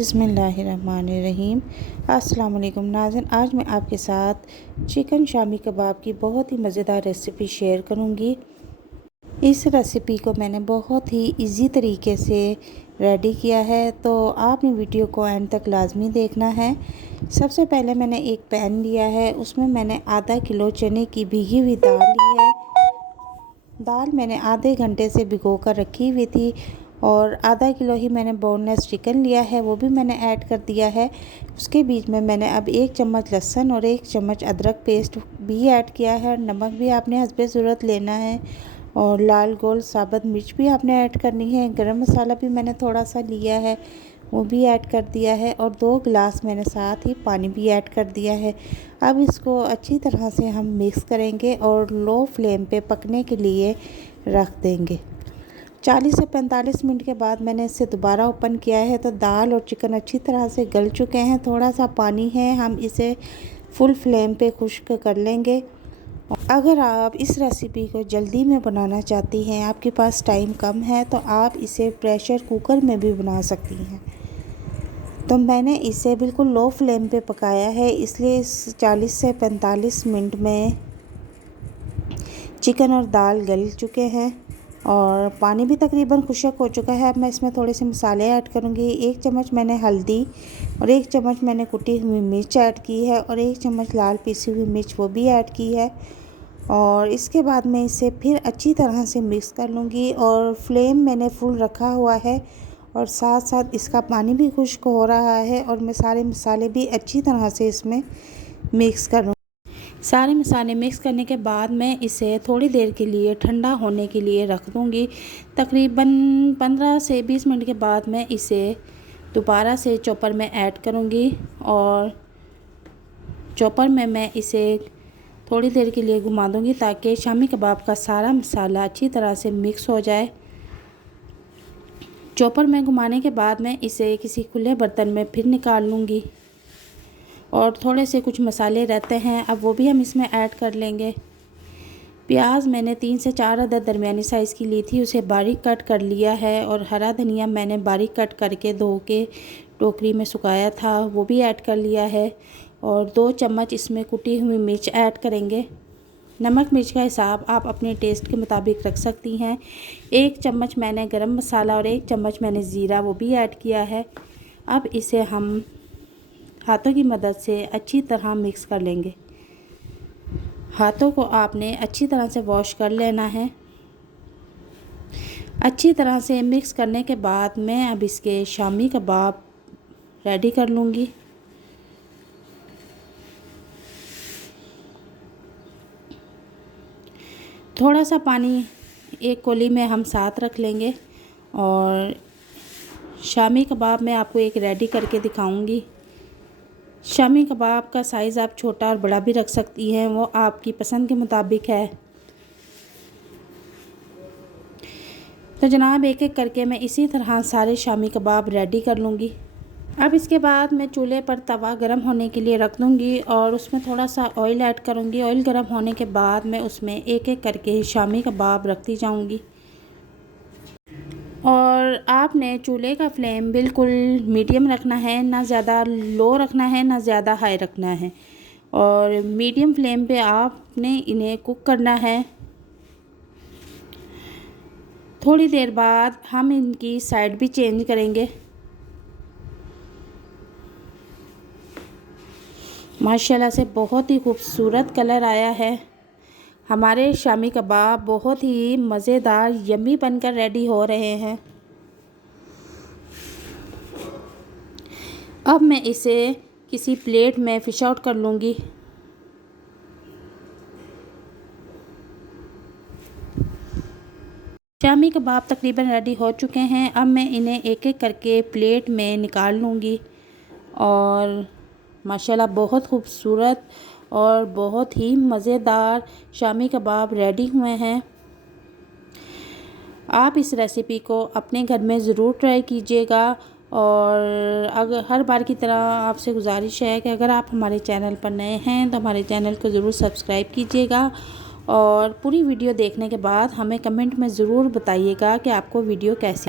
बिस्मिल्लाहिर्रहमानिर्रहीम। अस्सलाम वालेकुम नाज़रीन, आज मैं आपके साथ चिकन शामी कबाब की बहुत ही मज़ेदार रेसिपी शेयर करूंगी। इस रेसिपी को मैंने बहुत ही इजी तरीके से रेडी किया है, तो आपने वीडियो को एंड तक लाजमी देखना है। सबसे पहले मैंने एक पैन लिया है, उसमें मैंने आधा किलो चने की भीगी हुई दाल ली है। दाल मैंने आधे घंटे से भिगो कर रखी हुई थी और आधा किलो ही मैंने बोनलेस चिकन लिया है, वो भी मैंने ऐड कर दिया है। उसके बीच में मैंने अब 1 चम्मच लहसुन और 1 चम्मच अदरक पेस्ट भी ऐड किया है। नमक भी आपने हस्बे ज़रूरत लेना है और लाल गोल साबुत मिर्च भी आपने ऐड करनी है। गरम मसाला भी मैंने थोड़ा सा लिया है, वो भी ऐड कर दिया है और 2 गिलास मैंने साथ ही पानी भी ऐड कर दिया है। अब इसको अच्छी तरह से हम मिक्स करेंगे और लो फ्लेम पे पकने के लिए रख देंगे। 40 से 45 मिनट के बाद मैंने इसे दोबारा ओपन किया है, तो दाल और चिकन अच्छी तरह से गल चुके हैं। थोड़ा सा पानी है, हम इसे फुल फ्लेम पे खुश्क कर लेंगे। अगर आप इस रेसिपी को जल्दी में बनाना चाहती हैं, आपके पास टाइम कम है, तो आप इसे प्रेशर कुकर में भी बना सकती हैं। तो मैंने इसे बिल्कुल लो फ्लेम पे पकाया है, इसलिए इस 40 से 45 मिनट में चिकन और दाल गल चुके हैं और पानी भी तकरीबन खुश्क हो चुका है। अब मैं इसमें थोड़े से मसाले ऐड करूँगी। 1 चम्मच मैंने हल्दी और 1 चम्मच मैंने कुटी हुई मिर्च ऐड की है और 1 चम्मच लाल पिसी हुई मिर्च वो भी ऐड की है। और इसके बाद मैं इसे फिर अच्छी तरह से मिक्स कर लूँगी और फ्लेम मैंने फुल रखा हुआ है और साथ साथ इसका पानी भी खुश्क हो रहा है और मैं सारे मसाले भी अच्छी तरह से इसमें मिक्स करूँ। सारे मसाले मिक्स करने के बाद मैं इसे थोड़ी देर के लिए ठंडा होने के लिए रख दूँगी। तकरीबन 15 से 20 मिनट के बाद मैं इसे दोबारा से चॉपर में ऐड करूँगी और चॉपर में मैं इसे थोड़ी देर के लिए घुमा दूँगी ताकि शामी कबाब का सारा मसाला अच्छी तरह से मिक्स हो जाए। चॉपर में घुमाने के बाद मैं इसे किसी खुले बर्तन में फिर निकाल लूँगी और थोड़े से कुछ मसाले रहते हैं, अब वो भी हम इसमें ऐड कर लेंगे। प्याज मैंने 3 से 4 अदद दरमियानी साइज़ की ली थी, उसे बारीक कट कर लिया है और हरा धनिया मैंने बारीक कट करके धो के टोकरी में सुखाया था, वो भी ऐड कर लिया है और 2 चम्मच इसमें कुटी हुई मिर्च ऐड करेंगे। नमक मिर्च का हिसाब आप अपने टेस्ट के मुताबिक रख सकती हैं। 1 चम्मच मैंने गरम मसाला और 1 चम्मच मैंने ज़ीरा वो भी ऐड किया है। अब इसे हम हाथों की मदद से अच्छी तरह मिक्स कर लेंगे। हाथों को आपने अच्छी तरह से वॉश कर लेना है। अच्छी तरह से मिक्स करने के बाद मैं अब इसके शामी कबाब रेडी कर लूँगी। थोड़ा सा पानी एक कोली में हम साथ रख लेंगे और शामी कबाब मैं आपको एक रेडी करके दिखाऊंगी। शामी कबाब का साइज़ आप छोटा और बड़ा भी रख सकती हैं, वो आपकी पसंद के मुताबिक है। तो जनाब एक एक करके मैं इसी तरह सारे शामी कबाब रेडी कर लूँगी। अब इसके बाद मैं चूल्हे पर तवा गरम होने के लिए रख दूँगी और उसमें थोड़ा सा ऑयल ऐड करूँगी। ऑयल गरम होने के बाद मैं उसमें एक एक करके शामी कबाब रखती जाऊँगी और आपने चूल्हे का फ्लेम बिल्कुल मीडियम रखना है, ना ज़्यादा लो रखना है ना ज़्यादा हाई रखना है और मीडियम फ्लेम पे आपने इन्हें कुक करना है। थोड़ी देर बाद हम इनकी साइड भी चेंज करेंगे। माशाल्लाह से बहुत ही खूबसूरत कलर आया है। हमारे शामी कबाब बहुत ही मज़ेदार यम्मी बनकर रेडी हो रहे हैं। अब मैं इसे किसी प्लेट में फ़िश आउट कर लूँगी। शामी कबाब तकरीबन रेडी हो चुके हैं। अब मैं इन्हें एक एक करके प्लेट में निकाल लूँगी और माशाल्लाह बहुत खूबसूरत और बहुत ही मज़ेदार शामी कबाब रेडी हुए हैं। आप इस रेसिपी को अपने घर में ज़रूर ट्राई कीजिएगा और अगर हर बार की तरह आपसे गुजारिश है कि अगर आप हमारे चैनल पर नए हैं तो हमारे चैनल को ज़रूर सब्सक्राइब कीजिएगा और पूरी वीडियो देखने के बाद हमें कमेंट में ज़रूर बताइएगा कि आपको वीडियो कैसी